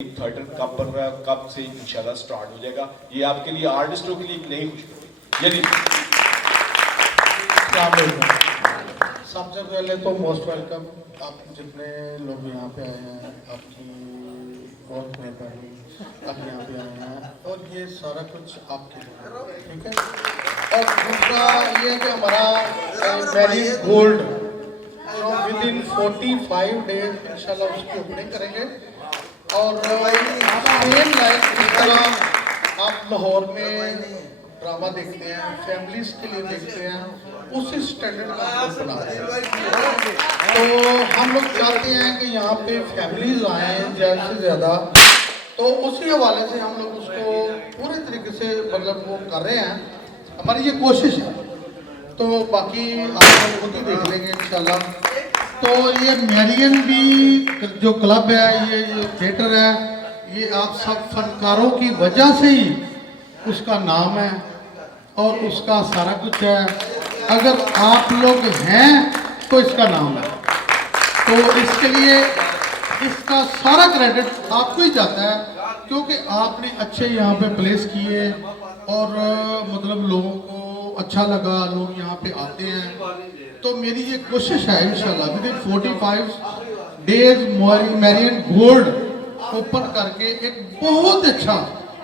Third cup से इंशाल्लाह start हो जाएगा। ये आपके लिए आर्टिस्टों के लिए एक नई खुशखबरी। यदि सबसे पहले तो मोस्ट वेलकम, आप जितने लोग यहाँ पे आए हैं, आपकी बहुत मेहरबानी, आप यहाँ पे आए हैं और ये सारा कुछ आपके लिए, ठीक है। और दूसरा ये है कि हमारा मैरियन गोल्ड जो विद इन 45 डेज इंशाल्लाह उसकी ओपनिंग करेंगे। और सेम लाइक जिस तरह आप लाहौर में ड्रामा देखते हैं, फैमिलीज के लिए देखते हैं, उसी स्टैंडर्ड का हम लोग बना रहे हैं। तो हम लोग चाहते हैं कि यहाँ पे फैमिलीज आए ज़्यादा से ज़्यादा, तो उसी हवाले से हम लोग उसको पूरे तरीके से मतलब वो कर रहे हैं, हमारी ये कोशिश है। तो बाकी आप लोग खुद ही देख लेंगे इंशाल्लाह। तो ये मैरियन भी जो क्लब है, ये थिएटर है, ये आप सब फनकारों की वजह से ही उसका नाम है और उसका सारा कुछ है। अगर आप लोग हैं तो इसका नाम है, तो इसके लिए इसका सारा क्रेडिट आपको ही जाता है, क्योंकि आपने अच्छे यहाँ पे प्लेस किए और मतलब लोगों को अच्छा लगा, लोग यहाँ पे आते हैं। तो मेरी ये कोशिश है इंशाल्लाह विद इन 45 डेज मैरियन गोल्ड ओपन करके एक बहुत अच्छा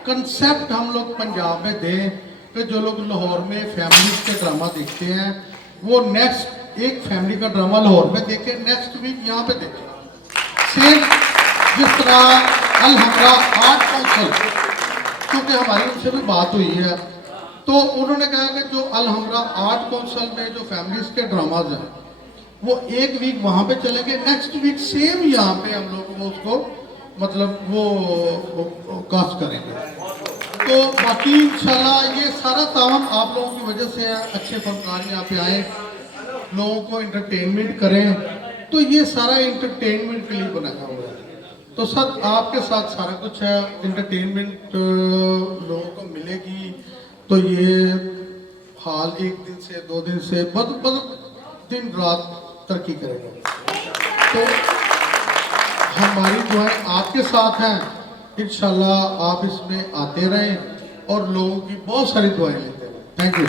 कंसेप्ट हम लोग पंजाब में दें कि जो लोग लाहौर में फैमिली के ड्रामा देखते हैं वो नेक्स्ट एक फैमिली का ड्रामा लाहौर में देखें, नेक्स्ट वीक यहाँ पे देखें। सेम जिस तरह अल हमरा आर्ट काउंसिल, क्योंकि हमारी उनसे भी बात हुई है, तो उन्होंने कहा कि जो अल हमरा आर्ट काउंसिल में जो फैमिलीज के ड्रामाज हैं वो एक वीक वहाँ पे चलेंगे, नेक्स्ट वीक सेम यहाँ पे हम लोग वो उसको मतलब वो कास्ट करेंगे। तो बाकी इंशाल्लाह ये सारा तावन आप लोगों की वजह से है, अच्छे फनकार यहाँ पे आए, लोगों को एंटरटेनमेंट करें, तो ये सारा एंटरटेनमेंट के लिए बनाया हुआ है। तो सर आपके साथ सारा कुछ है, एंटरटेनमेंट लोगों को मिलेगी। तो ये हाल एक दिन से 2 दिन से बहुत दिन रात तरक्की करेगा। तो हमारी दुआएं आपके साथ हैं, इंशाल्लाह आप इसमें आते रहें और लोगों की बहुत सारी दुआएं लेते रहें। Thank you.